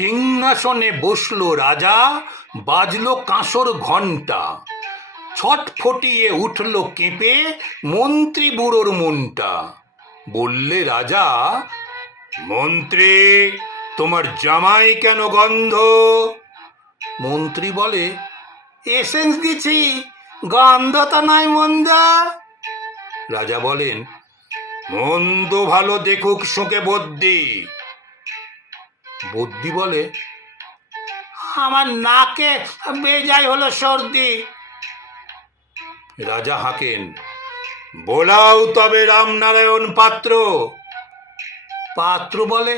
সিংহাসনে বসলো রাজা, বাজলো কাঁসর ঘণ্টা, ছটফটিয়ে উঠল কেঁপে মন্ত্রী বুড়োর মনটা। বললে রাজা, মন্ত্রী তোমার জামাই কেন গন্ধ? মন্ত্রী বলে, এসেন্স দিছি, গন্ধ তো নাই মন্দ। রাজা বলেন, মন্দ ভালো দেখুক শোকে বদ্যি। বদ্যি বলে, আমার নাকে বেজায় হলো সর্দি। রাজা হাঁকেন, বোলাও তবে রামনারায়ণ পাত্র। পাত্র বলে,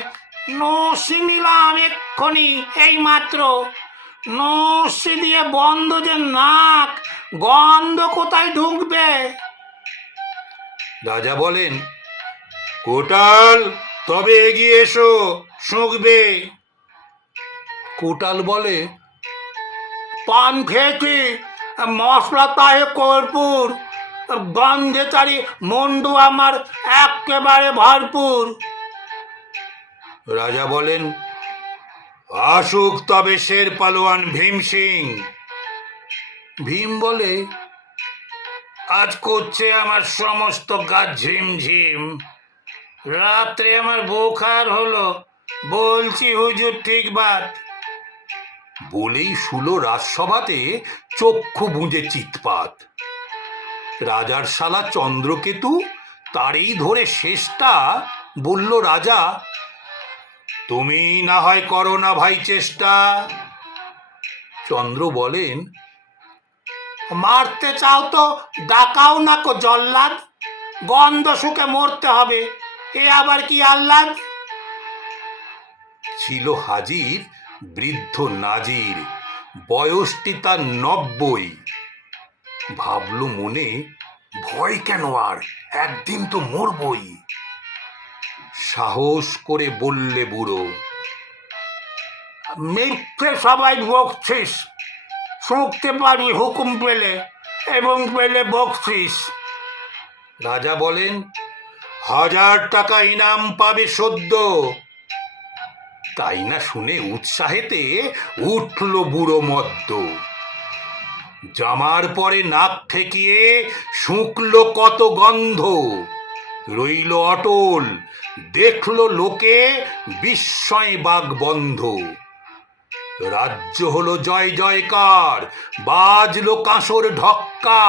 নসি নিলাম এক্ষুনি, এই মাত্র। নসি দিয়ে বন্ধ যে নাক, গন্ধ কোথায় ঢুকবে? রাজা বলেন, কোটাল তবে এগিয়ে এসো, শুঁকবে। কোটাল বলে, পান খেয়েছি, মশলা তাহে কর্পূর, গন্ধে তারি মন্ডু আমার একেবারে ভরপুর। রাজা বলেন, আসুক তবে শের পালোয়ান ভীম সিং। ভীম বলে, আজ করছে আমার সমস্ত গা ঝিমঝিম, রাত্রে আমার বোখার হলো, বলছি হুজুর ঠিক বাত। বলেই শুলো রাজসভাতে চক্ষু বুঁজে চিৎপাত। রাজার শালা চন্দ্রকেতু, তারই ধরে শেষটা। বলল রাজা, তুমি না হয় করো না ভাই চেষ্টা। চন্দ্র বলেন, মারতে চাও তো ডাকাও না কো জল্লাদ, গন্ধ শুকে মরতে হবে, এ আবার কি আহ্লাদ। ছিল হাজির বৃদ্ধ নাজির, বয়সটি তার 90। ভাবল মনে, ভয় কেন আর, একদিন তো মরবই। সাহস করে বললে বুড়ো, মিথ্যে সবাই বকছিস, শুঁকতে পারি হুকুম পেলে, এবং পেলে বকছিস। রাজা বলেন, 1000 টাকা ইনাম পাবে সদ্য। তাই না শুনে উৎসাহেতে উঠল বুড়ো মদ্য। জামার পরে নাক ঠেকিয়ে শুঁকল কত গন্ধ, রইল অটল, দেখল লোকে বিস্ময় বাগ বন্ধ। রাজ্য হলো জয় জয়কার, বাজলো কাঁসর ঢক্কা।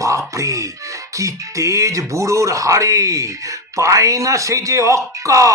বাপরে কি তেজ বুড়োর হাড়ে, পায় না সে যে অক্কা।